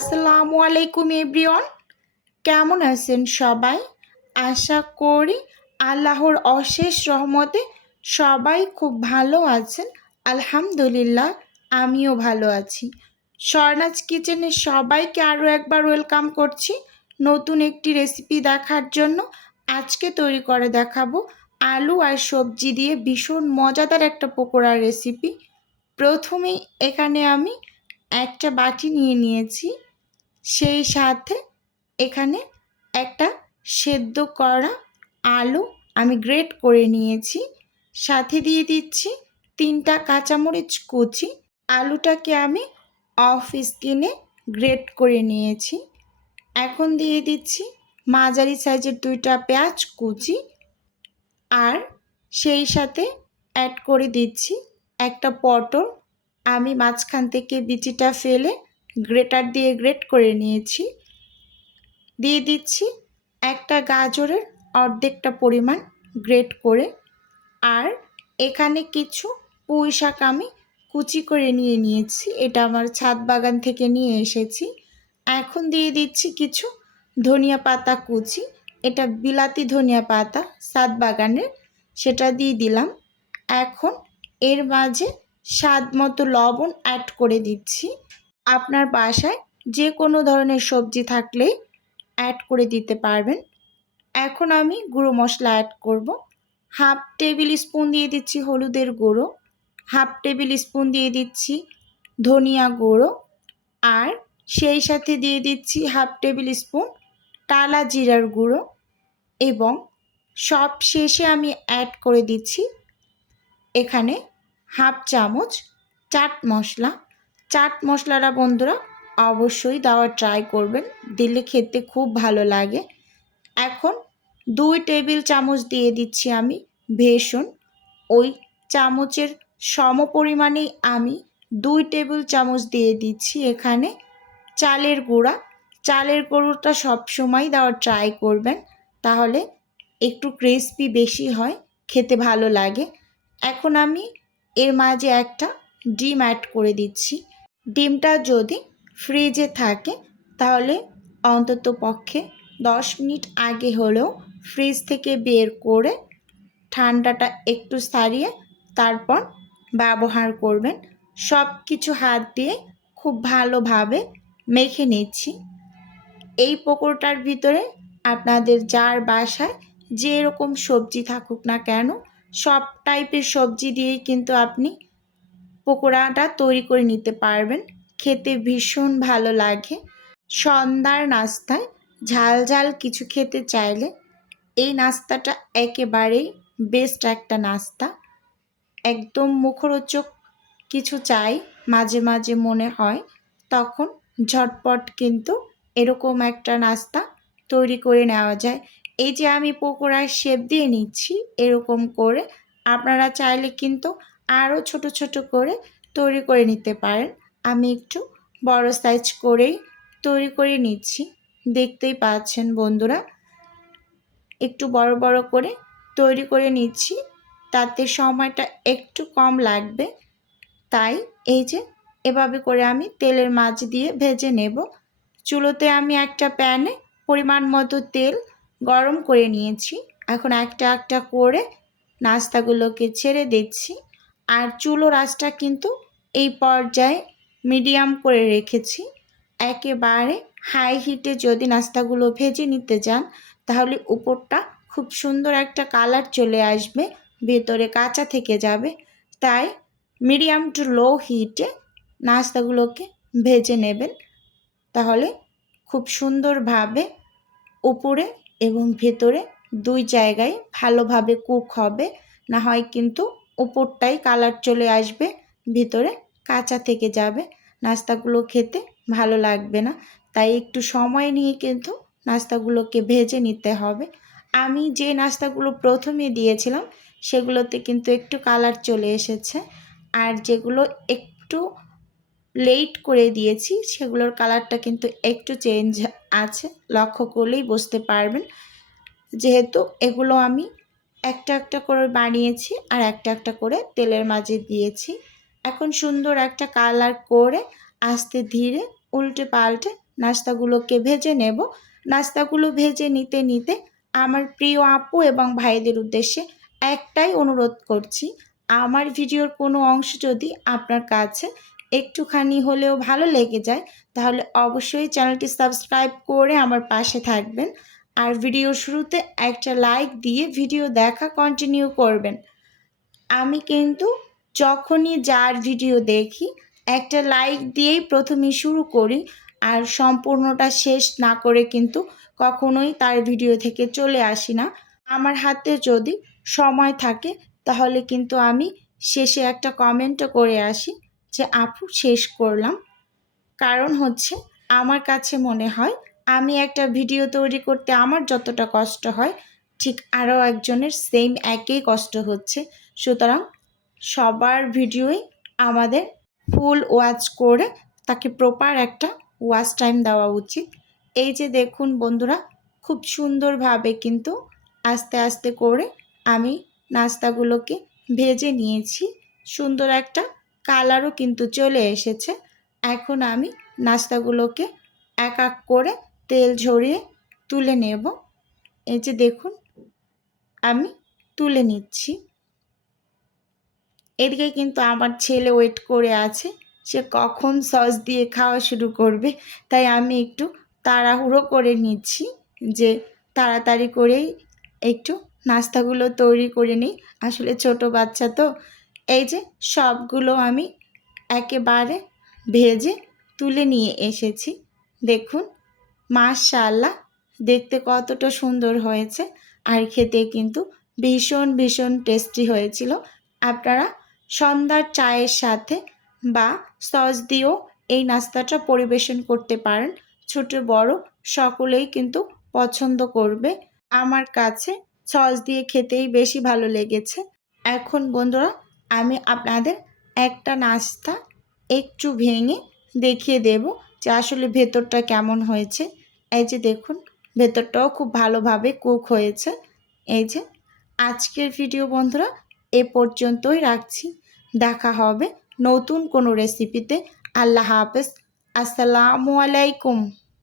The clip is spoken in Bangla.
আসসালামু আলাইকুম এভরিওয়ান। কেমন আছেন সবাই? আশা করি আল্লাহর অশেষ রহমতে সবাই খুব ভালো আছেন। আলহামদুলিল্লাহ, আমিও ভালো আছি। স্বর্ণাজ কিচেনে সবাইকে আরও একবার ওয়েলকাম করছি নতুন একটি রেসিপি দেখার জন্য। আজকে তৈরি করে দেখাবো আলু আর সবজি দিয়ে ভীষণ মজাদার একটা পকোড়ার রেসিপি। প্রথমেই এখানে আমি একটা বাটি নিয়ে নিয়েছি। সেই সাথে এখানে একটা সেদ্ধ করা আলু আমি গ্রেট করে নিয়েছি। সাথে দিয়ে দিচ্ছি তিনটা কাঁচামরিচ কুচি। আলুটাকে আমি অফ স্কিনে গ্রেট করে নিয়েছি। এখন দিয়ে দিচ্ছি মাঝারি সাইজের দুইটা পেঁয়াজ কুচি। আর সেই সাথে অ্যাড করে দিচ্ছি একটা পটল। আমি মাঝখান থেকে বিচিটা ফেলে গ্রেটার দিয়ে গ্রেট করে নিয়েছি। দিয়ে দিচ্ছি একটা গাজরের অর্ধেকটা পরিমাণ গ্রেট করে আর এখানে কিছু পুঁই শাক আমি কুচি করে নিয়ে নিয়েছি। এটা আমার ছাদ বাগান থেকে নিয়ে এসেছি। এখন দিয়ে দিচ্ছি কিছু ধনিয়া পাতা কুচি। এটা বিলাতি ধনিয়া পাতা ছাদ বাগানের, সেটা দিয়ে দিলাম। এখন এর মাঝে স্বাদ মতো লবণ অ্যাড করে দিচ্ছি। আপনার বাসায় যে কোনো ধরনের সবজি থাকলেই অ্যাড করে দিতে পারবেন। এখন আমি গুঁড়ো মশলা অ্যাড করব। হাফ টেবিল স্পুন দিয়ে দিচ্ছি হলুদের গুঁড়ো। হাফ টেবিল স্পুন দিয়ে দিচ্ছি ধনিয়া গুঁড়ো। আর সেই সাথে দিয়ে দিচ্ছি হাফ টেবিল স্পুন টালা জিরার গুঁড়ো। এবং সব শেষে আমি অ্যাড করে দিচ্ছি এখানে হাফ চামচ চাট মশলা। চাট মশলাটা বন্ধুরা অবশ্যই দেওয়ার ট্রাই করবেন। দিলে খেতে খুব ভালো লাগে। এখন দুই টেবিল চামচ দিয়ে দিচ্ছি আমি ভেষণ। ওই চামচের সম পরিমাণেই আমি দুই টেবিল চামচ দিয়ে দিচ্ছি এখানে চালের গুঁড়া। চালের গুঁড়োটা সবসময় দেওয়ার ট্রাই করবেন, তাহলে একটু ক্রিসপি বেশি হয়, খেতে ভালো লাগে। এখন আমি এর মাঝে একটা ডিম অ্যাড করে দিচ্ছি। ডিমটা যদি ফ্রিজে থাকে, তাহলে অন্তত পক্ষে দশ মিনিট আগে হলেও ফ্রিজ থেকে বের করে ঠান্ডাটা একটু সারিয়ে তারপর ব্যবহার করবেন। সব কিছু হাত দিয়ে খুব ভালোভাবে মেখে নিচ্ছি। এই পকোড়াটার ভিতরে আপনাদের যার বাসায় যে রকম সবজি থাকুক না কেন, সব টাইপের সবজি দিয়েই কিন্তু আপনি পকোড়াটা তৈরি করে নিতে পারবেন। খেতে ভীষণ ভালো লাগে। সন্ধ্যার নাস্তায় ঝাল ঝাল কিছু খেতে চাইলে এই নাস্তাটা একেবারেই বেস্ট একটা নাস্তা। একদম মুখরোচক কিছু চাই মাঝে মাঝে মনে হয়, তখন ঝটপট কিন্তু এরকম একটা নাস্তা তৈরি করে নেওয়া যায়। এই যে আমি পকোড়ার শেপ দিয়ে নিচ্ছি, এরকম করে আপনারা চাইলে কিন্তু আরও ছোট ছোট করে তৈরি করে নিতে পারেন। আমি একটু বড় সাইজ করেই তৈরি করে নিচ্ছি। দেখতেই পাচ্ছেন বন্ধুরা, একটু বড় বড় করে তৈরি করে নিচ্ছি। তাতে সময়টা একটু কম লাগবে। তাই এই যে এভাবে করে আমি তেলের মাছ দিয়ে ভেজে নেব। চুলোতে আমি একটা প্যানে পরিমাণ মতো তেল গরম করে নিয়েছি। এখন একটা একটা করে নাস্তাগুলোকে ছেড়ে দিচ্ছি। আর চুলো রাসটা কিন্তু এই পর্যায়ে মিডিয়াম করে রেখেছি। একেবারে হাই হিটে যদি নাস্তাগুলো ভেজে নিতে যান, তাহলে উপরটা খুব সুন্দর একটা কালার চলে আসবে, ভেতরে কাঁচা থেকে যাবে। তাই মিডিয়াম টু লো হিটে নাস্তাগুলোকে ভেজে নেবেন। তাহলে খুব সুন্দরভাবে উপরে এবং ভেতরে দুই জায়গায় ভালোভাবে কুক হবে। না হয় কিন্তু উপরটাই কালার চলে আসবে, ভিতরে কাঁচা থেকে যাবে। নাস্তাগুলো খেতে ভালো লাগবে না, তাই একটু সময় নিয়ে কিন্তু নাস্তাগুলোকে ভেজে নিতে হবে। আমি যে নাস্তাগুলো প্রথমে দিয়েছিলাম, সেগুলোতে কিন্তু একটু কালার চলে এসেছে। আর যেগুলো একটু লেট করে দিয়েছি, সেগুলোর কালারটা কিন্তু একটু চেঞ্জ আছে, লক্ষ্য করলেই বুঝতে পারবেন। যেহেতু এগুলো আমি একটা একটা করে বানিয়েছি আর একটা একটা করে তেলের মাঝে দিয়েছি। এখন সুন্দর একটা কালার করে আস্তে ধীরে উল্টে পাল্টে নাস্তাগুলোকে ভেজে নেব। নাস্তাগুলো ভেজে নিতে নিতে আমার প্রিয় আপু এবং ভাইদের উদ্দেশ্যে একটাই অনুরোধ করছি, আমার ভিডিওর কোনো অংশ যদি আপনার কাছে একটুখানি হলেও ভালো লেগে যায়, তাহলে অবশ্যই চ্যানেলটি সাবস্ক্রাইব করে আমার পাশে থাকবেন। আর ভিডিও শুরুতে একটা লাইক দিয়ে ভিডিও দেখা কন্টিনিউ করবেন। আমি কিন্তু যখনই যার ভিডিও দেখি, একটা লাইক দিয়েই প্রথমে শুরু করি আর সম্পূর্ণটা শেষ না করে কিন্তু কখনোই তার ভিডিও থেকে চলে আসি না। আমার হাতে যদি সময় থাকে, তাহলে কিন্তু আমি শেষে একটা কমেন্টও করে আসি যে, আপু, শেষ করলাম। কারণ হচ্ছে, আমার কাছে মনে হয় আমি একটা ভিডিও তৈরি করতে আমার যতটা কষ্ট হয়, ঠিক আরও একজনের সেম একই কষ্ট হচ্ছে। সুতরাং সবার ভিডিওই আমাদের ফুল ওয়াচ করে তাকে প্রপার একটা ওয়াচ টাইম দেওয়া উচিত। এই যে দেখুন বন্ধুরা, খুব সুন্দরভাবে কিন্তু আস্তে আস্তে করে আমি নাস্তাগুলোকে ভেজে নিয়েছি। সুন্দর একটা কালারও কিন্তু চলে এসেছে। এখন আমি নাস্তাগুলোকে এক এক করে তেল ঝরিয়ে তুলে নেব। এই যে দেখুন, আমি তুলে নিচ্ছি। এদিকে কিন্তু আমার ছেলে ওয়েট করে আছে। সে কখন সস দিয়ে খাওয়া শুরু করবে, তাই আমি একটু তাড়াহুড়ো করে নিচ্ছি যে তাড়াতাড়ি করেই একটু নাস্তাগুলো তৈরি করে নিই। আসলে ছোট বাচ্চা তো, এই যে সবগুলো আমি একেবারে ভেজে তুলে নিয়ে এসেছি। দেখুন মাশাল্লাহ দেখতে কতটা সুন্দর হয়েছে। আর খেতে কিন্তু ভীষণ ভীষণ টেস্টি হয়েছিল। আপনারা সন্ধ্যার চায়ের সাথে বা সস দিয়েও এই নাস্তাটা পরিবেশন করতে পারেন। ছোট, বড় সকলেই কিন্তু পছন্দ করবে। আমার কাছে সস দিয়ে খেতেই বেশি ভালো লেগেছে। এখন বন্ধুরা, আমি আপনাদের একটা নাস্তা একটু ভেঙে দেখিয়ে দেব যে আসলে ভেতরটা কেমন হয়েছে। এই যে দেখুন, ভেতরটাও খুব ভালোভাবে কুক হয়েছে। এই যে আজকের ভিডিও বন্ধুরা, এ পর্যন্তই রাখছি। দেখা হবে নতুন কোনো রেসিপিতে আল্লাহ হাফেজ। আসসালামু আলাইকুম।